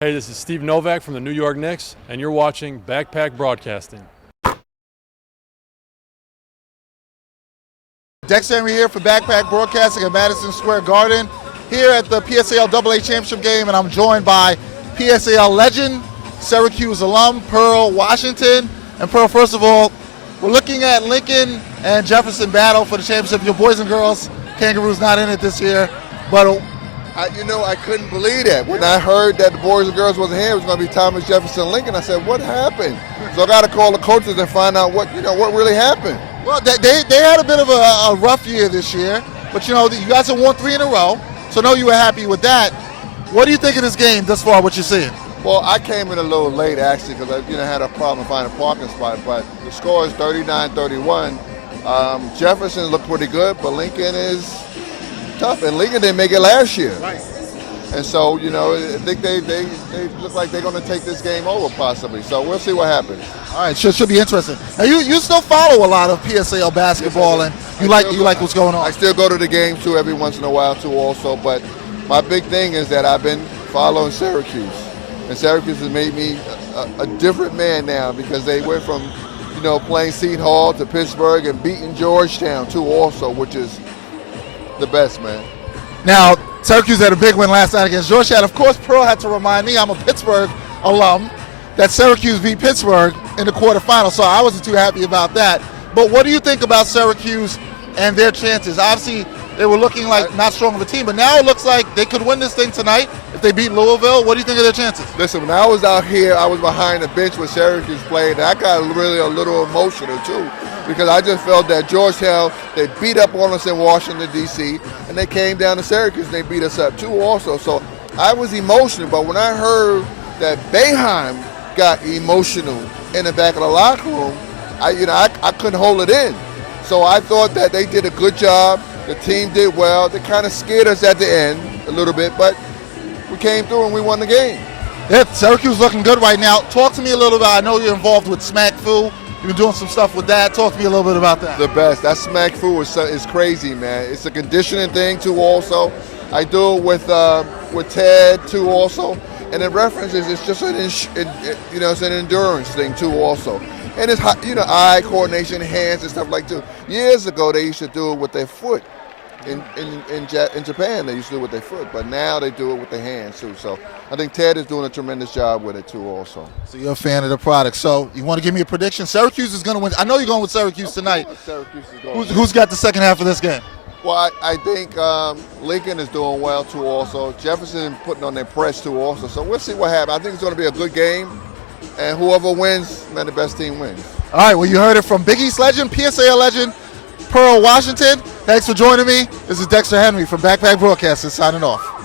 Hey, this is Steve Novak from the New York Knicks, and you're watching Backpack Broadcasting. Dexter Henry here for Backpack Broadcasting at Madison Square Garden, here at the PSAL AA Championship game, and I'm joined by PSAL legend, Syracuse alum, Pearl Washington. And Pearl, first of all, we're looking at Lincoln and Jefferson battle for the championship. Your boys and girls, Kangaroos not in it this year, but I couldn't believe that. When I heard that the boys and girls wasn't here, it was going to be Thomas Jefferson Lincoln, I said, what happened? So I got to call the coaches and find out what really happened. Well, they had a bit of a rough year this year, but you guys have won 3 in a row, so I know you were happy with that. What do you think of this game thus far, what you're seeing? Well, I came in a little late, actually, because I had a problem finding a parking spot, but the score is 39-31. Jefferson looked pretty good, but Lincoln is tough, and Lincoln didn't make it last year. Right. And so, I think they look like they're going to take this game over possibly. So we'll see what happens. All right, should be interesting. Now you still follow a lot of PSAL basketball, and you like what's going on. I still go to the games too every once in a while too also, but my big thing is that I've been following Syracuse. And Syracuse has made me a different man now, because they went from, playing Seton Hall to Pittsburgh and beating Georgetown too also, which is the best, man. Now, Syracuse had a big win last night against Georgetown. Of course, Pearl had to remind me, I'm a Pittsburgh alum, that Syracuse beat Pittsburgh in the quarterfinals, so I wasn't too happy about that. But what do you think about Syracuse and their chances? Obviously, they were looking like not strong of a team, but now it looks like they could win this thing tonight if they beat Louisville. What do you think of their chances? Listen, when I was out here, I was behind the bench when Syracuse played, and I got really a little emotional too, because I just felt that Georgetown, they beat up on us in Washington, D.C., and they came down to Syracuse and they beat us up too also. So I was emotional, but when I heard that Boeheim got emotional in the back of the locker room, I couldn't hold it in. So I thought that they did a good job. The team did well. They kind of scared us at the end a little bit, but we came through and we won the game. Yeah, Syracuse looking good right now. Talk to me a little about, I know you're involved with Smack Fu. You've been doing some stuff with that. Talk to me a little bit about that. The best. That Smack Fu is crazy, man. It's a conditioning thing too also. I do it with Ted too also. And in references, it's just it's an endurance thing too also. And it's eye coordination, hands and stuff like that. Years ago, they used to do it with their foot. In Japan, they used to do it with their foot, but now they do it with their hands too. So I think Ted is doing a tremendous job with it too also. So you're a fan of the product. So you want to give me a prediction? Syracuse is going to win. I know you're going with Syracuse tonight. Syracuse is going. Who's got the second half of this game? Well, I think Lincoln is doing well too also. Jefferson putting on their press too also. So we'll see what happens. I think it's going to be a good game, and whoever wins, man, the best team wins. All right, well, you heard it from Big East legend, PSAL legend, Pearl Washington. Thanks for joining me. This is Dexter Henry from Backpack Broadcasting signing off.